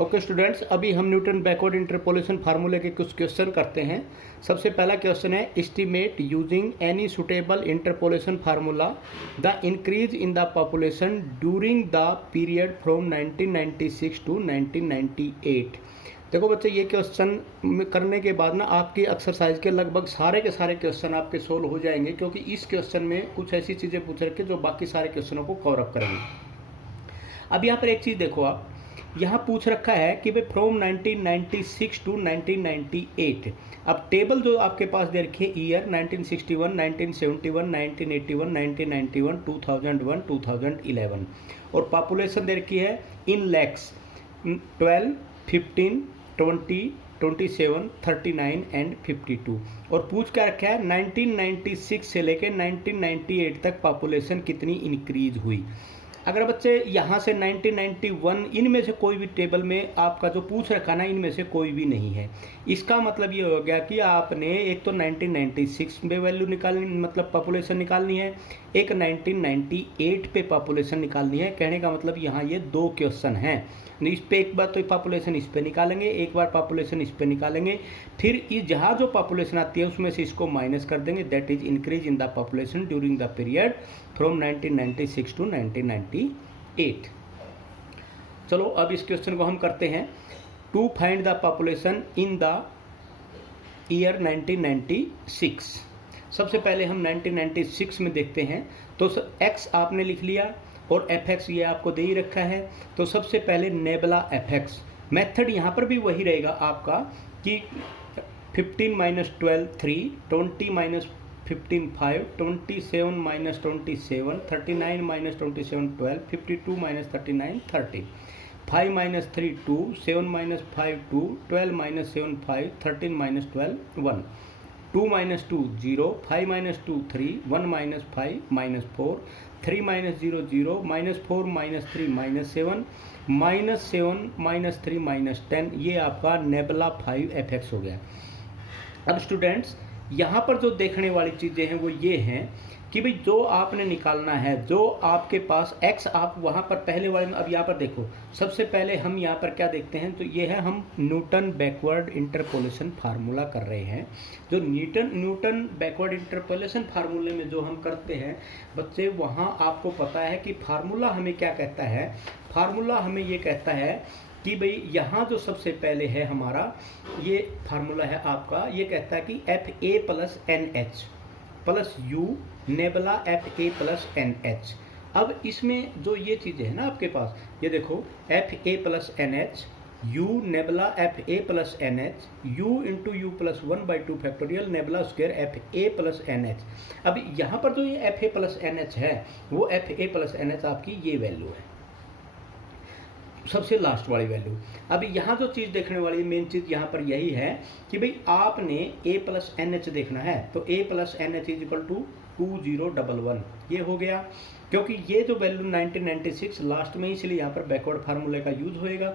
Okay students, अभी हम Newton backward interpolation फार्मूले के कुछ क्वेश्चन करते हैं। सबसे पहला क्वेश्चन है, estimate using any suitable interpolation formula the increase in the population during the period from 1996 to 1998। देखो बच्चे, ये क्वेश्चन करने के बाद ना आपकी एक्सरसाइज के लगभग सारे के सारे क्वेश्चन आपके सोल्व हो जाएंगे, क्योंकि इस क्वेश्चन में कुछ ऐसी चीज़ें पूछ रखी जो बाकी सारे क्वेश्चनों को कवर अप करेंगे। अब यहाँ पर एक चीज़ देखो, आप यहाँ पूछ रखा है कि भाई फ्रॉम 1996 टू 1998। अब टेबल जो आपके पास दे रखी है, ईयर 1961, 1971, 1981, 1991, 2001, 2011, और पॉपुलेशन दे रखी है इन लैक्स 12, 15, 20, 27, 39 एंड 52। और पूछ क्या रखा है, 1996 से लेकर 1998 तक पॉपुलेशन कितनी इंक्रीज हुई। अगर बच्चे यहाँ से 1991, इनमें से कोई भी टेबल में आपका जो पूछ रखा ना, इनमें से कोई भी नहीं है, इसका मतलब ये हो गया कि आपने एक तो 1996 में वैल्यू निकालनी, मतलब पॉपुलेशन निकालनी है, एक 1998 पे पॉपुलेशन निकालनी है। कहने का मतलब यहाँ ये दो क्वेश्चन हैं। इस पे एक बार तो पॉपुलेशन इस पे निकालेंगे, एक बार पॉपुलेशन इस पे निकालेंगे, फिर इस जहाँ जो पॉपुलेशन आती है उसमें से इसको माइनस कर देंगे, that is increase in the population during the period from 1996 to 1998। चलो अब इस क्वेश्चन को हम करते हैं। To find the population in the year 1996। सबसे पहले हम 1996 में देखते हैं। तो x आपने लिख लिया और fx ये आपको दे ही रखा है। तो सबसे पहले नेबला fx मेथड यहाँ पर भी वही रहेगा आपका कि 15 minus 12 3, 20 minus 15 5, 27 minus 27 39 minus 27 12, 52 minus 39 30, 5 minus 3 2, 7 minus 5 2, 12 minus 7 5, 13 minus 12 1, 2 minus 2 0, 5 minus 2 3, 1 minus 5 minus 4, 3 minus 0 0, minus 4 minus 3 minus 7, minus 7 minus 3 minus 10। ये आपका नेबला 5 fx हो गया। अब स्टूडेंट्स, यहाँ पर जो देखने वाली चीज़ें हैं वो ये हैं कि भाई जो आपने निकालना है, जो आपके पास x आप वहाँ पर पहले वाले में, अब यहाँ पर देखो, सबसे पहले हम यहाँ पर क्या देखते हैं, तो ये है हम न्यूटन बैकवर्ड इंटरपोलेशन फार्मूला कर रहे हैं। जो न्यूटन बैकवर्ड इंटरपोलेशन फार्मूले में जो हम करते हैं बच्चे, वहाँ आपको पता है कि फार्मूला हमें क्या कहता है। फार्मूला हमें ये कहता है कि भाई यहाँ जो सबसे पहले है हमारा ये फार्मूला है आपका, ये कहता है कि F A plus N H plus U nabla F A plus N H. अब इसमें जो ये चीज़ें हैं ना आपके पास, ये देखो F A plus N H, U nabla F A plus N H, U into U plus 1/2 factorial nabla square F A plus N H. अब यहाँ पर जो ये F A plus N H है, वो F A plus N H आपकी ये value है, सबसे लास्ट वाली वैल्यू। अब यहाँ जो चीज़ देखने वाली मेन चीज़ यहाँ पर यही है कि भाई आपने a प्लस एन एच देखना है। तो a plus N H is equal to 2011, ये हो गया। क्योंकि ये जो वैल्यू 1996 लास्ट में, इसलिए यहाँ पर बैकवर्ड फार्मूले का यूज होएगा।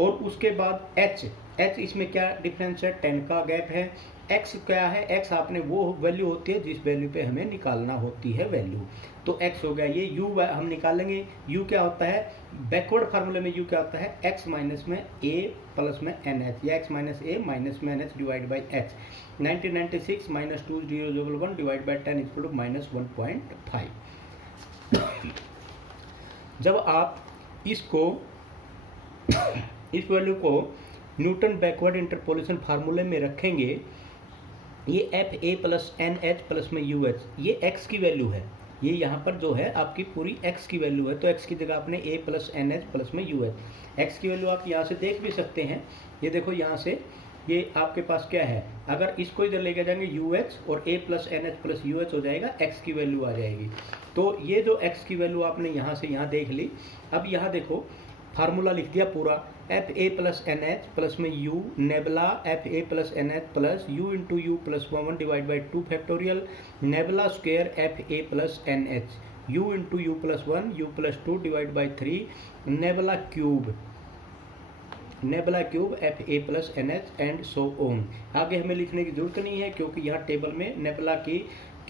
और उसके बाद h इसमें क्या डिफरेंस है, 10 का गैप है। x क्या है, x आपने वो वैल्यू होती है जिस वैल्यू पे हमें निकालना होती है वैल्यू। तो x हो गया ये, u हम निकालेंगे। u क्या होता है बैकवर्ड फार्मूले में, u क्या होता है x माइनस में a प्लस में एन एच, या x माइनस a माइनस में N H divide by H. 1996 minus 2001 divide by 10 equal to minus 1.5। जब आप इसको इस वैल्यू को न्यूटन बैकवर्ड इंटरपोलेशन फार्मूले में रखेंगे, ये F A plus N H plus में यू एच, ये एक्स की वैल्यू है। ये यहाँ पर जो है आपकी पूरी एक्स की वैल्यू है। तो एक्स की जगह आपने ए प्लस एन एच प्लस में यू एच। एक्स की वैल्यू आप यहाँ से देख भी सकते हैं। ये देखो यहाँ से ये आपके पास क्या है, अगर इसको इधर लेके जाएंगे यू एच और A plus N H plus U H हो जाएगा, एक्स की वैल्यू आ जाएगी। तो ये जो एक्स की वैल्यू आपने यहाँ से यहाँ देख ली। अब यहाँ देखो फार्मूला लिख दिया पूरा, F A plus N H plus में U nabla F A plus N H plus U into U plus 1 divide by 2 factorial nabla square F A plus N H, U into U plus 1 U plus 2 divide by 3 nabla cube F A plus N H and so on. आगे हमें लिखने की जरूरत नहीं है, क्योंकि यहाँ table में नेबला की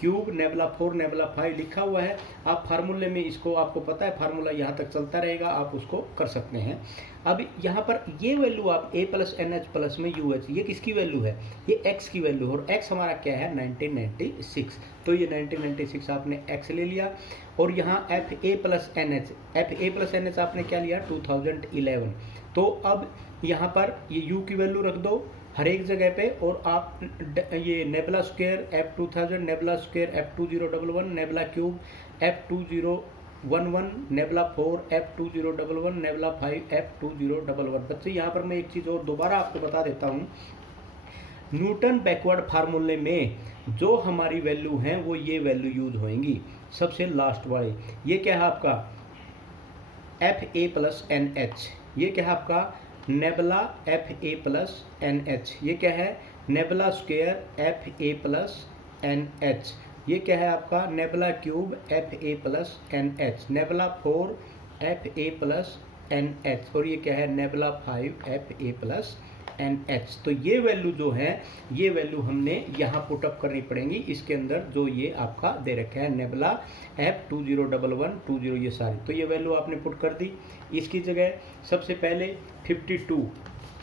क्यूब, नेबुला 4, नेबुला 5 लिखा हुआ है। आप फार्मूले में इसको, आपको पता है फार्मूला यहाँ तक चलता रहेगा, आप उसको कर सकते हैं। अब यहाँ पर ये वैल्यू आप a plus N H plus में यू एच, ये किसकी वैल्यू है? ये x की वैल्यू है, और x हमारा क्या है? 1996। तो ये 1996 आपने x ले लिया, और यहाँ F A plus N H आपने क्या लिया? 2011। तो अब यहाँ पर ये u की वैल्यू रख दो हर एक जगह पे, और आप ये nebula square F2000, nebula square F2011, nebula cube F2011, nebula 4 F2011, nebula 5 F2011। बच्चे यहाँ पर मैं एक चीज़ और दोबारा आपको बता देता हूँ, न्यूटन बैकवर्ड फार्मूले में जो हमारी वैल्यू हैं वो ये वैल्यू यूज होंगी। सबसे लास्ट वाली ये क्या है आपका? F A plus N H, ये क्या है आपका? Nabla F A plus N H. ये क्या है? Nabla square F A plus N H. ये क्या है आपका? Nabla cube F A plus N H, nabla 4 F A plus N H, और ये क्या है? Nabla 5 F A plus N H. तो ये वैल्यू जो है, ये वैल्यू हमने यहाँ पुटअप करनी पड़ेंगी इसके अंदर, जो ये आपका दे रखा है नेबुला F2011, 20 ये सारी। तो ये वैल्यू आपने पुट कर दी इसकी जगह। सबसे पहले 52,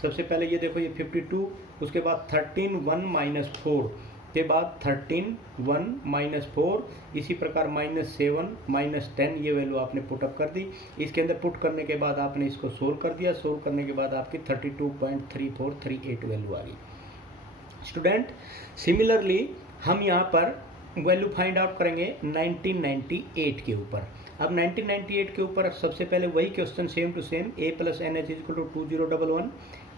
सबसे पहले ये देखो ये 52, उसके बाद 13 1 माइनस 4 के बाद 13 1 माइनस 4, इसी प्रकार -7 -10, ये वैल्यू आपने पुटअप कर दी। इसके अंदर पुट करने के बाद आपने इसको सोल्व कर दिया, सोल्व करने के बाद आपकी 32.3438 वैल्यू आ गई। स्टूडेंट, सिमिलरली हम यहाँ पर वैल्यू फाइंड आउट करेंगे 1998 के ऊपर। अब 1998 के ऊपर सबसे पहले वही question same to same, a plus N H is equal to 2011,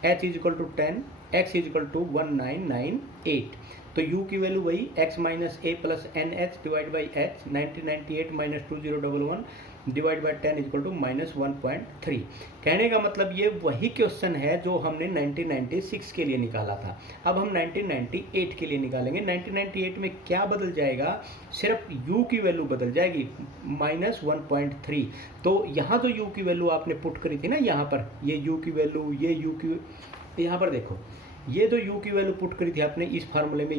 h is equal to 10, x is equal to 1998। तो u की वैल्यू वही x minus A plus N H divide by H, 1998 minus 2011 divide by 10 is equal to -1.3। कहने का मतलब ये वही question है जो हमने 1996 के लिए निकाला था। अब हम 1998 के लिए निकालेंगे। 1998 में क्या बदल जाएगा? सिर्फ u की वैल्यू बदल जाएगी, -1.3। तो यहाँ जो u की वैल्यू आपने पुट करी थी ना, यहाँ पर ये u की वैल्यू, ये u की, यहाँ पर देखो ये जो u की वैल्यू पुट करी थी आपने इस फार्मूले में,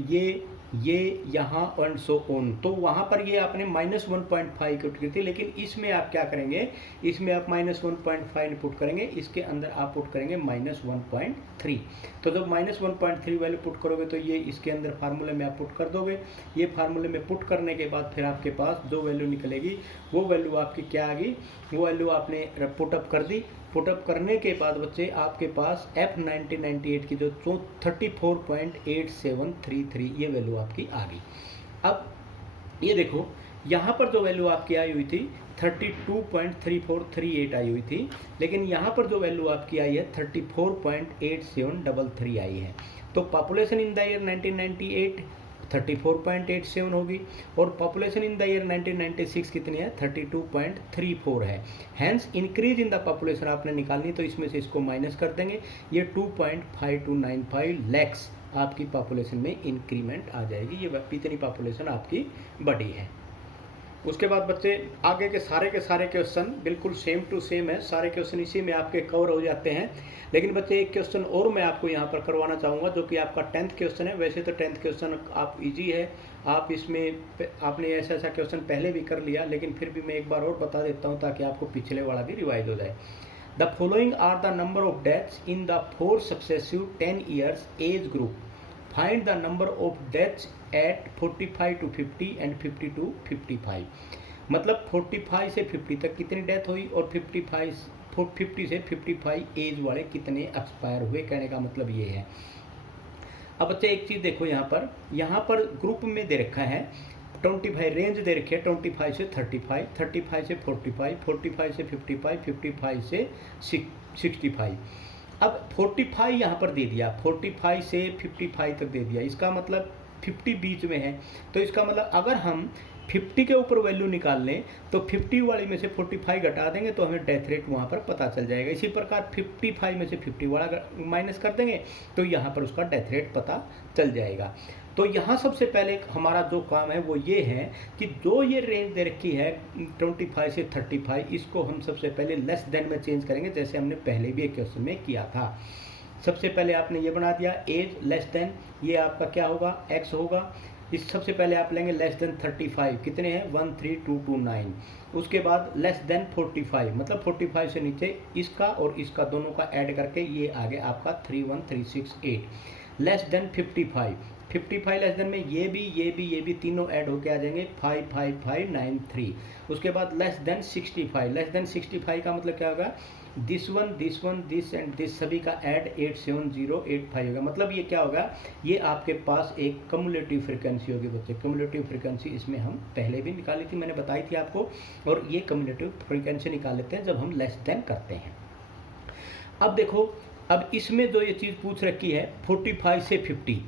ये यहाँ एंड सो ऑन, तो वहाँ पर ये आपने -1.5 पुट की थी। लेकिन इसमें आप क्या करेंगे? इसमें आप -1.5 पुट करेंगे, इसके अंदर आप पुट करेंगे -1.3। तो जब -1.3 वैल्यू पुट करोगे तो ये इसके अंदर फार्मूले में आप पुट कर दोगे। ये फार्मूले में पुट करने के बाद फिर आपके पास जो वैल्यू निकलेगी वो वैल्यू आपकी क्या आ गई? वो वैल्यू आपने पुटअप कर दी। पुटअप करने के बाद बच्चे आपके पास F1998 की जो 34.8733 ये वैल्यू आपकी आ गई। अब ये देखो यहाँ पर जो वैल्यू आपकी आई हुई थी 32.3438 आई हुई थी, लेकिन यहाँ पर जो वैल्यू आपकी आई है 34.8733 आई है। तो पॉपुलेशन इन द ईयर 1998 34.87 होगी, और पॉपुलेशन इन द ईयर 1996 कितनी है? 32.34 है। Hence increase in the population आपने निकालनी, तो इसमें से इसको माइनस कर देंगे, ये 2.5295 लैक्स आपकी पॉपुलेशन में इंक्रीमेंट आ जाएगी। ये इतनी पॉपुलेशन आपकी बढ़ी है। उसके बाद बच्चे आगे के सारे क्वेश्चन बिल्कुल सेम टू सेम है, सारे क्वेश्चन इसी में आपके कवर हो जाते हैं। लेकिन बच्चे एक क्वेश्चन और मैं आपको यहाँ पर करवाना चाहूँगा जो कि आपका 10th क्वेश्चन है। वैसे तो 10th क्वेश्चन आप इजी है, आप इसमें आपने ऐसा क्वेश्चन पहले भी कर लिया, लेकिन फिर भी मैं एक बार और बता देता हूँ ताकि आपको पिछले वाला भी रिवाइज हो जाए। The following are the number of deaths in the 4 successive 10 years age group. Find the number of deaths at 45 to 50 and 50 to 55। मतलब 45 से 50 तक कितनी डेथ हुई, और 50 से 55 एज वाले कितने एक्सपायर हुए, कहने का मतलब ये है। अब बच्चे एक चीज़ देखो, यहाँ पर ग्रुप में दे रखा है 25, रेंज दे रखी है 25 से 35, 35 से 45, 45 से 55, 55 से 65। अब 45 यहाँ पर दे दिया, 45 से 55 तक दे दिया, इसका मतलब 50 बीच में है। तो इसका मतलब अगर हम 50 के ऊपर वैल्यू निकाल लें तो 50 वाली में से 45 घटा देंगे तो हमें डेथ रेट वहाँ पर पता चल जाएगा। इसी प्रकार 55 में से 50 वाला माइनस कर देंगे तो यहाँ पर उसका डेथ रेट पता चल जाएगा। तो यहाँ सबसे पहले हमारा जो काम है वो ये है कि जो ये रेंज दे रखी है 25 से 35, इसको हम सबसे पहले लेस देन में चेंज करेंगे, जैसे हमने पहले भी एक क्वेश्चन में किया था। सबसे पहले आपने ये बना दिया एज लेस देन, ये आपका क्या होगा, एक्स होगा। इस सबसे पहले आप लेंगे लेस देन 35, कितने हैं 13229। उसके बाद लेस देन 45, मतलब 45 से नीचे इसका और इसका दोनों का ऐड करके ये आ गया आपका 31368। लेस देन 55, 55 लेस देन में ये भी तीनों ऐड होके आ जाएंगे 55593। उसके बाद लेस देन 65, लेस देन 65 का मतलब क्या होगा, this one this and this सभी का ऐड 87085 होगा। मतलब ये क्या होगा, ये आपके पास एक कम्युलेटिव फ्रीक्वेंसी होगी बच्चे। कम्युलेटिव फ्रीक्वेंसी इसमें हम पहले भी निकाली थी, मैंने बताई थी आपको, और ये कम्युलेटिव फ्रीक्वेंसी निकाल लेते हैं जब हम लेस देन करते हैं। अब देखो, अब इसमें जो ये चीज़ पूछ रखी है 45 से 50,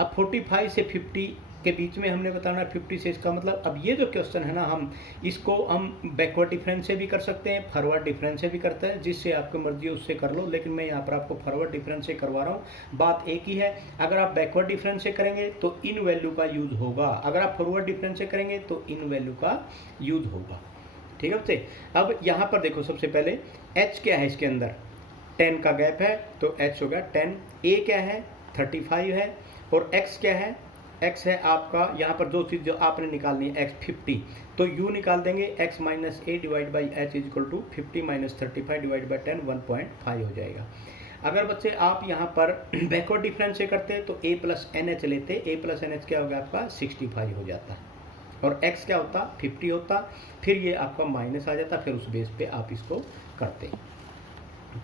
अब 45 से 50 के बीच में हमने बताना 50 से, इसका मतलब अब ये जो क्वेश्चन है ना, हम इसको हम बैकवर्ड डिफरेंस से भी कर सकते हैं, फॉरवर्ड डिफरेंस से भी करते हैं, जिससे आपको मर्जी है उससे कर लो, लेकिन मैं यहाँ पर आपको फॉरवर्ड डिफरेंस से करवा रहा हूँ। बात एक ही है, अगर आप बैकवर्ड डिफरेंस से करेंगे तो इन वैल्यू का यूज होगा, अगर आप फॉरवर्ड डिफरेंस से करेंगे तो इन वैल्यू का यूज होगा। ठीक है बच्चे। अब यहाँ पर देखो, सबसे पहले h क्या है, इसके अंदर 10 का गैप है तो h हो गया 10, a क्या है 35 है, और x क्या है, x है आपका यहाँ पर जो चीज़ जो आपने निकालनी है x 50, तो u निकाल देंगे x minus A divide by H is equal to 50 minus 35 divide by 10 1.5 हो जाएगा। अगर बच्चे आप यहाँ पर बैकवर्ड डिफरेंस से करते तो a प्लस एन एच लेते, a प्लस एन एच क्या होगा आपका 65 हो जाता, और x क्या होता 50 होता, फिर ये आपका माइनस आ जाता, फिर उस बेस पे आप इसको करते।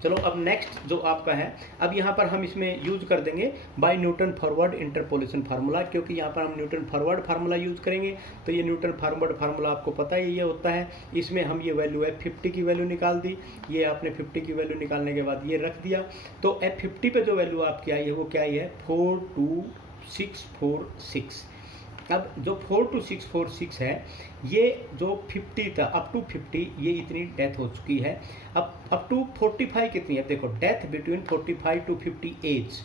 चलो अब नेक्स्ट जो आपका है, अब यहाँ पर हम इसमें यूज कर देंगे by Newton forward interpolation formula, क्योंकि यहाँ पर हम न्यूटन फॉरवर्ड फार्मूला यूज करेंगे। तो ये न्यूटन फॉरवर्ड फार्मूला आपको पता ही ये होता है, इसमें हम ये वैल्यू F50 की वैल्यू निकाल दी, ये आपने 50 की वैल्यू निकालने के बाद ये रख दिया, तो F50 पे जो वैल्यू आपकी आई है वो क्या आई है 42646। अब जो 42646 है, ये जो 50 था अप टू 50 ये इतनी डेथ हो चुकी है। अब अप टू 45 कितनी है, देखो death between 45 to 50 age,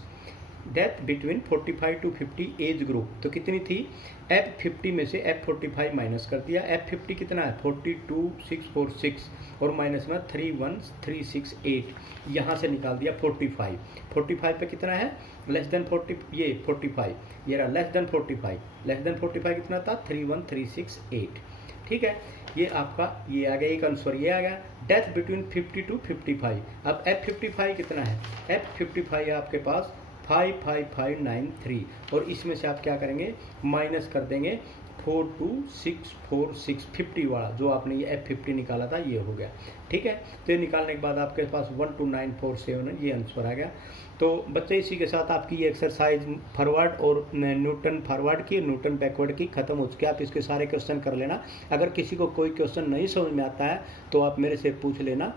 death between 45 to 50 age group, तो कितनी थी F50 में से F45 माइनस कर दिया, F50 कितना है 42646 और माइनस में 31368, यहाँ से निकाल दिया 45, 45 पे कितना है लेस देन 40, ये 45, ये रहा लेस देन 45, लेस देन 45 कितना था 31368। ठीक है, ये आपका ये आ गया एक आंसर, ये आ गया डेथ बिटवीन 50 टू 55। अब F55 कितना है, F55 है आपके पास 55593, और इसमें से आप क्या करेंगे माइनस कर देंगे 42646, 50 वाला जो आपने ये F50 निकाला था ये हो गया। ठीक है, तो ये निकालने के बाद आपके पास 12947 ये आंसर आ गया। तो बच्चे इसी के साथ आपकी ये एक्सरसाइज फॉरवर्ड और न्यूटन फॉरवर्ड की, न्यूटन बैकवर्ड की खत्म हो चुकी है। आप इसके सारे क्वेश्चन कर लेना, अगर किसी को कोई क्वेश्चन नहीं समझ में आता है तो आप मेरे से पूछ लेना।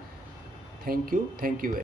Thank you.